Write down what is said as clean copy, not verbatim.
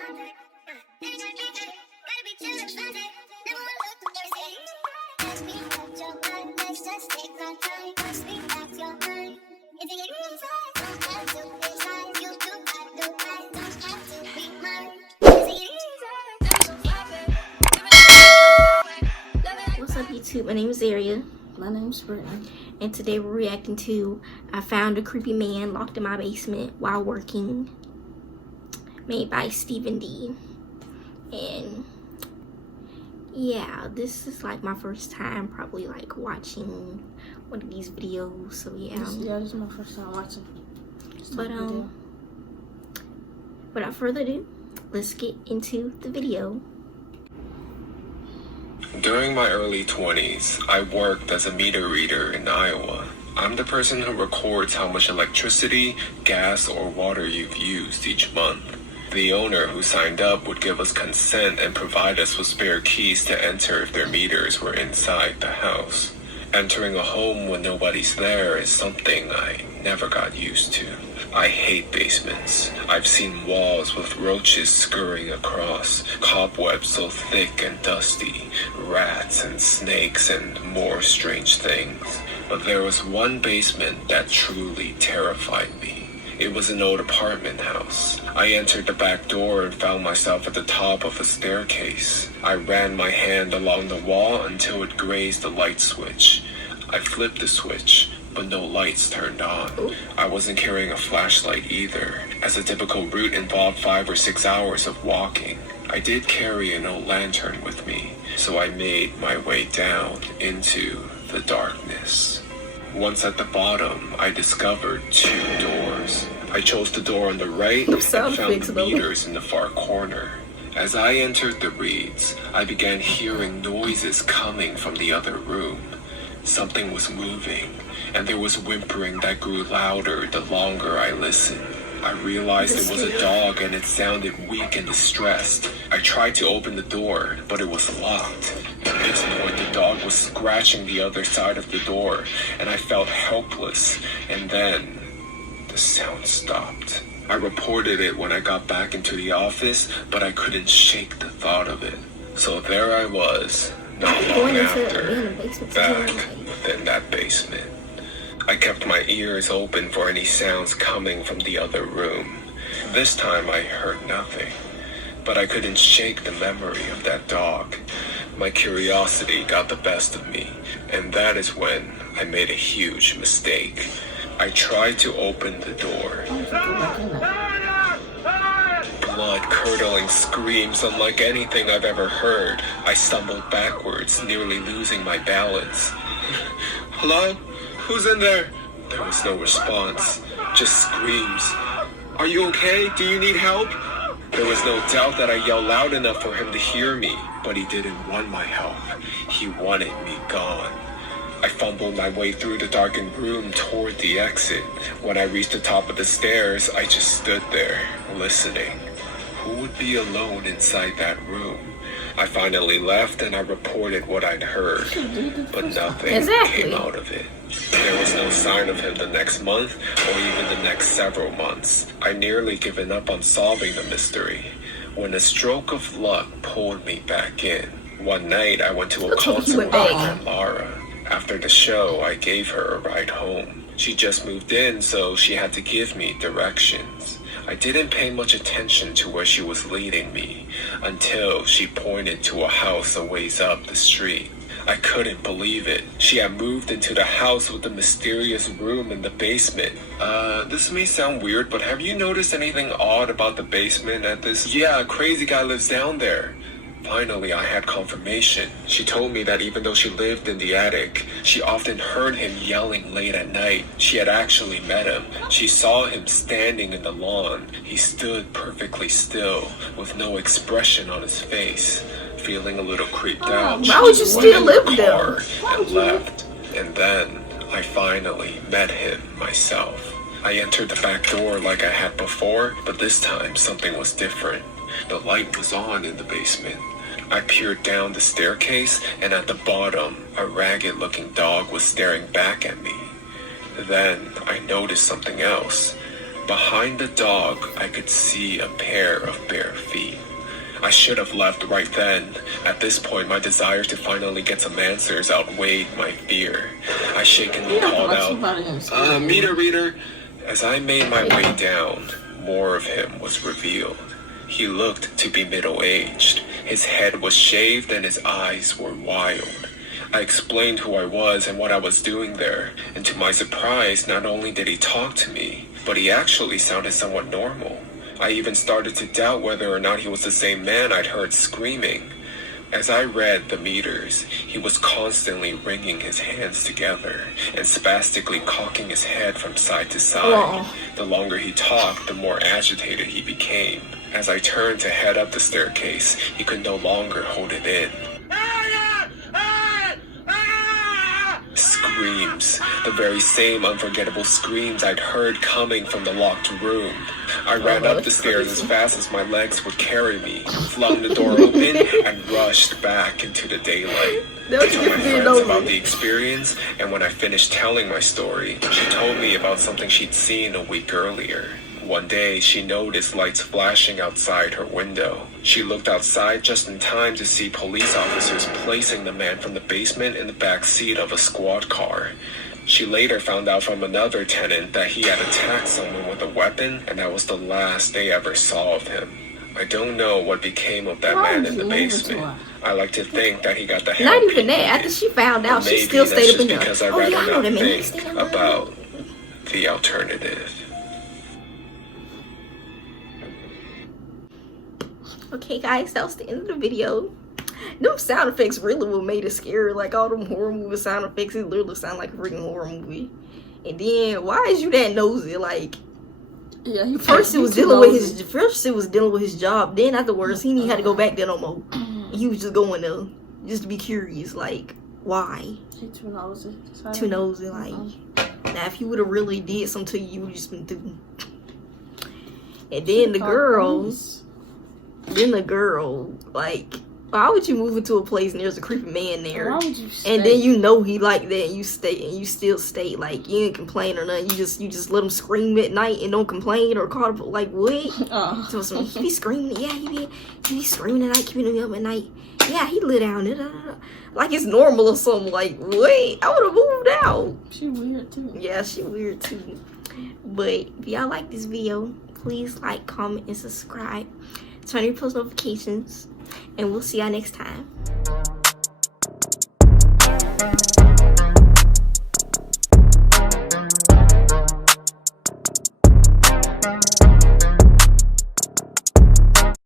What's up, YouTube? My name is Zaria. My name's Brittany. And today we're reacting to I Found a Creepy Man Locked in My Basement While Working, made by Stephen D. And yeah, this is like my first time probably like watching one of these videos, so yeah. This is my first time watching. Without further ado, let's get into the video. During my early 20s, I worked as a meter reader in Iowa. I'm the person who records how much electricity, gas, or water you've used each month. The owner who signed up would give us consent and provide us with spare keys to enter if their meters were inside the house. Entering a home when nobody's there is something I never got used to. I hate basements. I've seen walls with roaches scurrying across, cobwebs so thick and dusty, rats and snakes and more strange things. But there was one basement that truly terrified me. It was an old apartment house. I entered the back door and found myself at the top of a staircase. I ran my hand along the wall until it grazed the light switch. I flipped the switch, but no lights turned on. I wasn't carrying a flashlight either, as a typical route involved 5 or 6 hours of walking. I did carry an old lantern with me, so I made my way down into the darkness. Once at the bottom, I discovered 2 doors. I chose the door on the right and found the meters in the far corner. As I entered the reads, I began hearing noises coming from the other room. Something was moving, and there was whimpering that grew louder the longer I listened. I realized it was a dog and it sounded weak and distressed. I tried to open the door, but it was locked. At this point, the dog was scratching the other side of the door, and I felt helpless. And then, the sound stopped. I reported it when I got back into the office, but I couldn't shake the thought of it. So there I was, not long after, back in that basement. I kept my ears open for any sounds coming from the other room. This time I heard nothing, but I couldn't shake the memory of that dog. My curiosity got the best of me, and that is when I made a huge mistake. I tried to open the door. Blood-curdling screams unlike anything I've ever heard. I stumbled backwards, nearly losing my balance. Hello? Who's in there? There was no response, just screams. Are you okay? Do you need help? There was no doubt that I yelled loud enough for him to hear me, but he didn't want my help. He wanted me gone. I fumbled my way through the darkened room toward the exit. When I reached the top of the stairs, I just stood there, listening. Who would be alone inside that room? I finally left and I reported what I'd heard, but nothing came out of it. There was no sign of him the next month or even the next several months. I nearly given up on solving the mystery when a stroke of luck pulled me back in. One night I went to a concert with my friend Laura. After the show, I gave her a ride home. She just moved in, so she had to give me directions. I didn't pay much attention to where she was leading me until she pointed to a house a ways up the street. I couldn't believe it. She had moved into the house with the mysterious room in the basement. This may sound weird, but have you noticed anything odd about the basement at this? Yeah, a crazy guy lives down there. Finally, I had confirmation. She told me that even though she lived in the attic, she often heard him yelling late at night. She had actually met him. She saw him standing in the lawn. He stood perfectly still, with no expression on his face. Feeling a little creeped out, why would you still live there? And left. And then, I finally met him myself. I entered the back door like I had before, but this time something was different. The light was on in the basement. I peered down the staircase, and at the bottom, a ragged-looking dog was staring back at me. Then, I noticed something else. Behind the dog, I could see a pair of bare feet. I should have left right then. At this point, my desire to finally get some answers outweighed my fear. I shakenly called out, meter reader. As I made my way down, more of him was revealed. He looked to be middle-aged. His head was shaved and his eyes were wild. I explained who I was and what I was doing there, and to my surprise, not only did he talk to me, but he actually sounded somewhat normal. I even started to doubt whether or not he was the same man I'd heard screaming. As I read the meters, he was constantly wringing his hands together and spastically cocking his head from side to side. The longer he talked, the more agitated he became. As I turned to head up the staircase, he could no longer hold it in. Screams, the very same unforgettable screams I'd heard coming from the locked room. I ran up the stairs as fast as my legs would carry me, flung the door open, and rushed back into the daylight. I told my friends about the experience, and when I finished telling my story, she told me about something she'd seen a week earlier. One day, she noticed lights flashing outside her window. She looked outside just in time to see police officers placing the man from the basement in the back seat of a squad car. She later found out from another tenant that he had attacked someone with a weapon, and that was the last they ever saw of him. I don't know what became of that man in the basement. I like to think that he got the help. Not even that. After she found out, she still stayed up in there. Because I'd rather not think about the alternative. Okay, guys, that was the end of the video. Them sound effects really what made it scary. Like all them horror movie sound effects, it literally sound like a freaking horror movie. And then, why is you that nosy? Like, yeah, first it was dealing with his job. Then afterwards, he didn't have to go back there no more. He was just going there just to be curious. Like, why? She too nosy. Too nosy. Like, now if you would have really did something to you, you would just been through. And then the girl, like, why would you move into a place and there's a creepy man there? Why would you stay? And then you know he like that and you stay and you still stay. Like, you ain't complain or nothing. You just let him scream at night and don't complain or call him, like, what? So he be screaming. Yeah, he be screaming at night, keeping me up at night. Yeah, he lit down. Like it's normal or something. Like, wait, I would have moved out. She weird too. Yeah, she weird too. But if y'all like this video, please like, comment, and subscribe. Turn on your post notifications, and we'll see y'all next time.